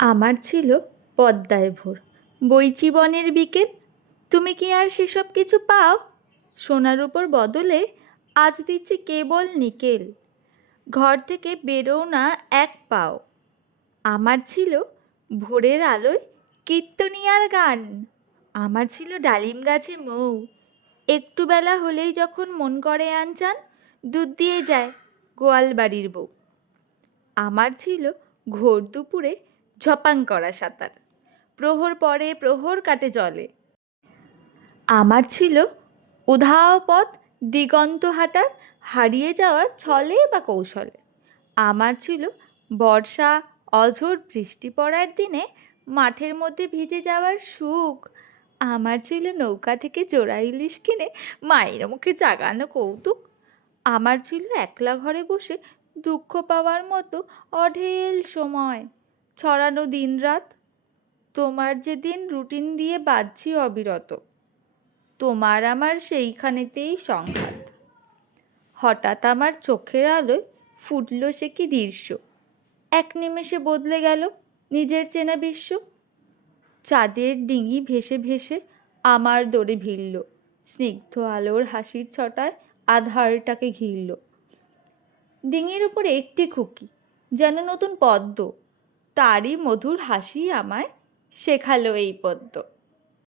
আমার ছিল পদ্মায় ভোর, বইচি বনের বিকেল। তুমি কি আর সেসব কিছু পাও? সোনার উপর বদলে আজ দিচ্ছি কেবল নিকেল। ঘর থেকে বেরো না এক পাও। আমার ছিল ভোরের আলোয় কীর্তনিয়ার গান। আমার ছিল ডালিম গাছে মৌ, একটু বেলা হলেই যখন মন করে আনচান, দুধ দিয়ে যায় গোয়াল বাড়ির বউ। আমার ছিল ঘোর দুপুরে ঝপাং করা সাঁতার, প্রহর পরে প্রহর কাটে জলে। আমার ছিল উধাও পথ দিগন্ত হাঁটার, হারিয়ে যাওয়ার ছলে বা কৌশলে। আমার ছিল বর্ষা অঝোর বৃষ্টি পড়ার দিনে মাঠের মধ্যে ভিজে যাওয়ার সুখ। আমার ছিল নৌকা থেকে জোড়া ইলিশ কিনে মায়ের মুখে জাগানো কৌতুক। আমার ছিল একলা ঘরে বসে দুঃখ পাওয়ার মতো অঢেল সময়, ছড়ানো দিনরাত। তোমার যে দিন রুটিন দিয়ে বাঁধছি অবিরত, তোমার আমার সেইখানেতেই সংঘাত। হঠাৎ আমার চোখের আলোয় ফুটল সে কি দৃশ্য, এক নিমেষে বদলে গেল নিজের চেনা বিশ্ব। চাঁদের ডিঙি ভেসে ভেসে আমার দোরে ভিড়ল, স্নিগ্ধ আলোর হাসির ছটায় আধারটাকে ঘিরল। ডিঙির উপরে একটি খুকি, যেন নতুন পদ্ম, তারই মধুর হাসি আমায় শেখালো এই পদ্ম।